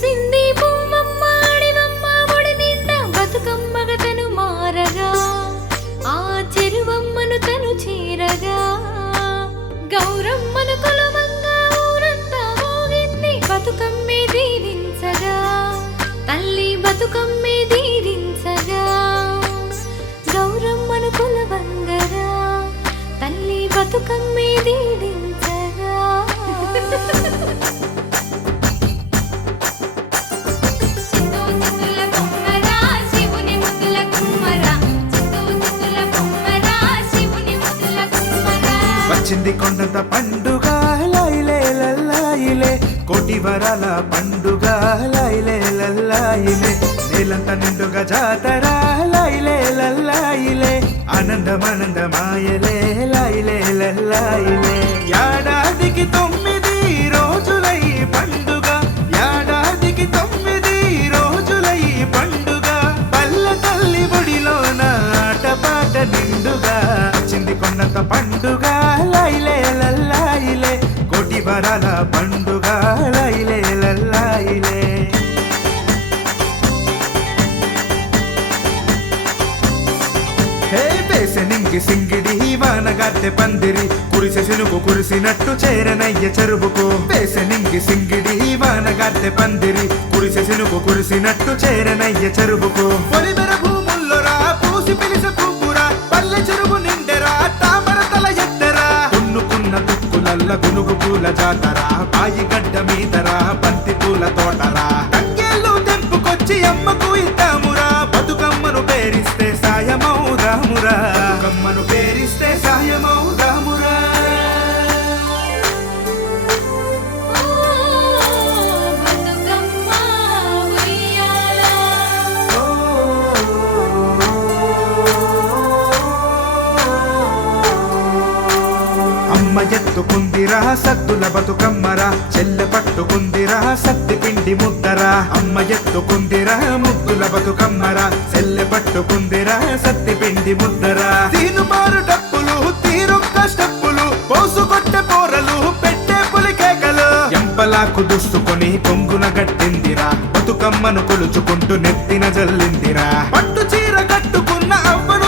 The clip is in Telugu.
పూసింది పువ్వమ్మ అడివమ్మ ఒడి నిండా బతుకమ్మగ తను మారగా ఆ చెరువమ్మను తను చేరగా గౌరమ్మను కొలవంగా ఊరంతా మోగింది బతుకమ్మే దీవించగా తల్లి బతుకమ్మే దీవించగా గౌరమ్మను కొలవంగరా తల్లి బతుకమ్మే దీవించగా వచ్చింది కొండంత పండుగ లైలే లల్లాయిలే కోటి వరాల పండుగ లైలే లల్లాయిలే నేలంత నిండుగా జాతర లైలే లల్లాయిలే ఆనందమానందమాయలే లైలే లల్లాయిలే ఏడాదికి 9 రోజులై పండుగ ఏడాదికి 9 రోజులై పండుగ పల్లె తల్లి ఒడిలోన ఆటపాట నిండుగా వచ్చింది కొండంత పండుగ లైలే లల్లాయిలే కోటి వరాల పండుగ లైలే లల్లాయిలే వేసనింగి సింగిడి వానగార్తె పందిరి కురిసె సినుకు కురిసినట్టు చేరనయ్య చెరువుకు వేసనింగి సింగిడి వానగార్తె పందిరి కురిసె సినుకు కురిసినట్టు చేరనయ్య చెరువుకు పొలిమెర భూముల్లోరా పూసి పిలిసె పువ్వురా పల్లె చెరువు నిండెరా తామర తల ఎత్తెరా కొన్నుకున్న తుక్కులల్ల గునుగు పూల జాతరా పాయి గడ్డ మీదరా బంతి పూల తోటరా కంకెళ్ళు తెంపుకొచ్చి అమ్మకు ఇద్దామురా బతుకమ్మను పేరిస్తే సాయమౌదామురా బతుకమ్మను పేరిస్తే సాయమౌదామురా అమ్మ ఎత్తుకుందిరా సద్దుల బతుకమ్మరా చెల్లె పట్టుకుందిరా సత్తి పిండి ముద్దరా అమ్మ ఎత్తుకుందిరా ముద్దుల బతుకమ్మరా చెల్లె పట్టుకుందిరా సత్తి పిండి ముద్దరా తీను మారు డప్పులు తీరొక్క స్టెప్పులు పోసుకొట్టె పోరలు పెట్టే పులికేకలు ఎంపలాకు దుస్తుకొని కొంగున గట్టిందిరా బతుకమ్మను కొలుచుకుంటూ నెత్తిన జల్లిందిరా పట్టు చీర కట్టుకున్న అవ్వను